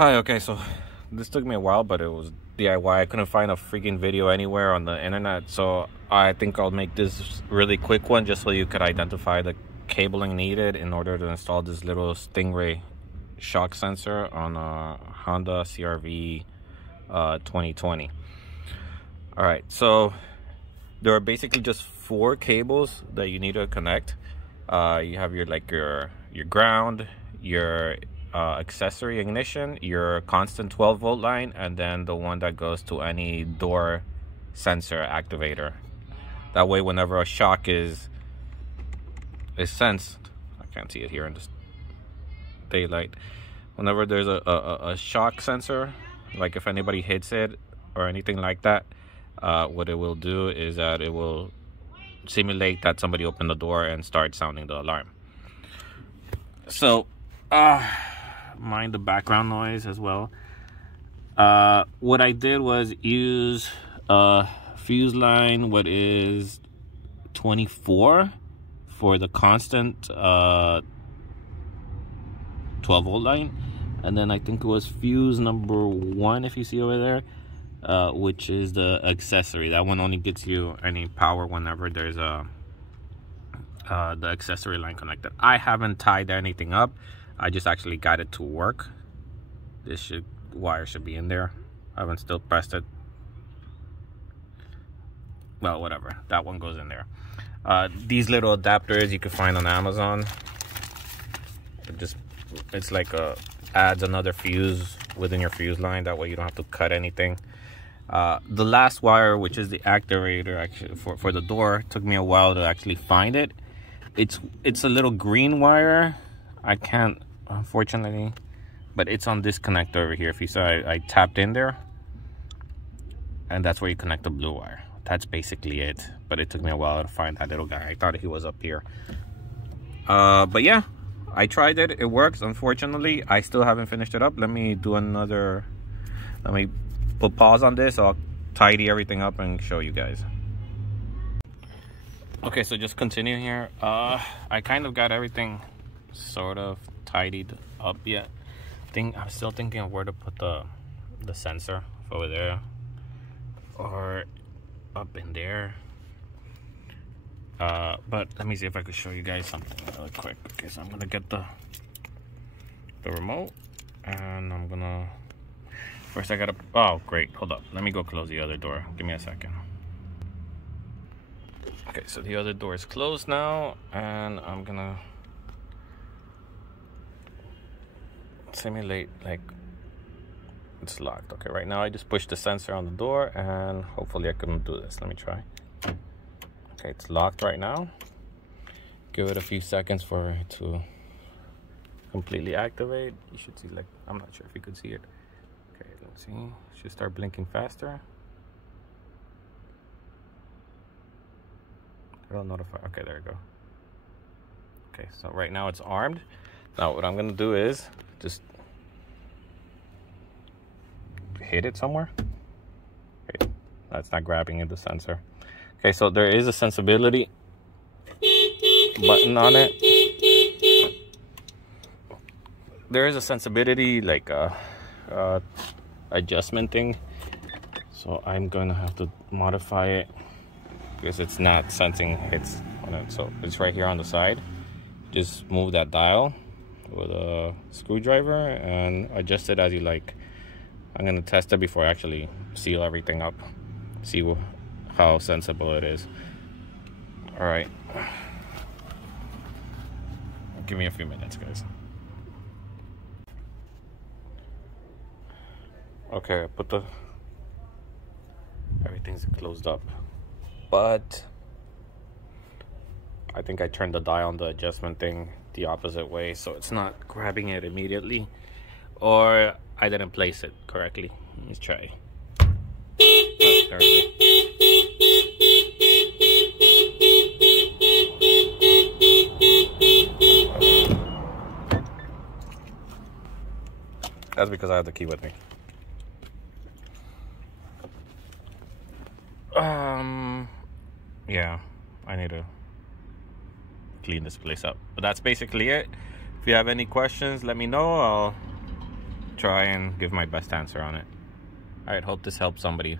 Hi, okay, so this took me a while, but it was DIY. I couldn't find a freaking video anywhere on the internet, so I think I'll make this really quick one just so you could identify the cabling needed in order to install this little Stingray shock sensor on a Honda CR-V 2020. Alright, so there are basically just 4 cables that you need to connect. You have your ground, your accessory ignition, your constant 12-volt line, and then the one that goes to any door sensor activator. That way, whenever a shock is sensed, I can't see it here in this daylight. Whenever there's a shock sensor, like if anybody hits it or anything like that, what it will do is that it will simulate that somebody opened the door and start sounding the alarm. So mind the background noise as well. What I did was use a fuse line, what is 24 for the constant 12-volt line, and then I think it was fuse number 1, if you see over there, which is the accessory. That one only gets you any power whenever there's the accessory line connected. I haven't tied anything up. I just actually got it to work. This wire should be in there. I haven't still pressed it. Well, whatever. That one goes in there. These little adapters you can find on Amazon. It's like adds another fuse within your fuse line. That way you don't have to cut anything. The last wire, which is the activator actually for the door, took me a while to actually find it. It's a little green wire. I can't, unfortunately, but it's on this connector over here. If you saw, I tapped in there, and that's where you connect the blue wire. That's basically it, but it took me a while to find that little guy. I thought he was up here. But yeah, I tried it. It works. Unfortunately, I still haven't finished it up. Let me put pause on this. I'll tidy everything up and show you guys. Okay, so just continue here. I kind of got everything sort of tidied up yet. I'm still thinking of where to put the sensor, over there or up in there. But let me see if I could show you guys something really quick. Okay, so I'm gonna get the remote, and I'm gonna first oh great, hold up, let me go close the other door. Give me a second. Okay, so the other door is closed now, and I'm gonna simulate like it's locked. Okay, right now I just pushed the sensor on the door, and hopefully I can do this. Let me try. Okay, it's locked right now. Give it a few seconds for it to completely activate. You should see, like, I'm not sure if you could see it. Okay, let's see. It should start blinking faster. It'll notify. Okay, there we go. Okay, so right now it's armed. Now what I'm gonna do is just hit it somewhere. Okay, that's not grabbing at the sensor. Okay, so there is a sensibility button on it. There is a sensibility, like adjustment thing. So I'm gonna have to modify it because it's not sensing hits on it. So it's right here on the side. Just move that dial with a screwdriver and adjust it as you like. I'm gonna test it before I actually seal everything up. See how sensible it is. All right. Give me a few minutes, guys. Okay, everything's closed up, but I think I turned the dial on the adjustment thing the opposite way, so it's not grabbing it immediately, or I didn't place it correctly. Let's try. Oh, there we go. That's because I have the key with me. Yeah, I need to clean this place up, but that's basically it. If you have any questions, let me know. I'll try and give my best answer on it. Alright, hope this helps somebody.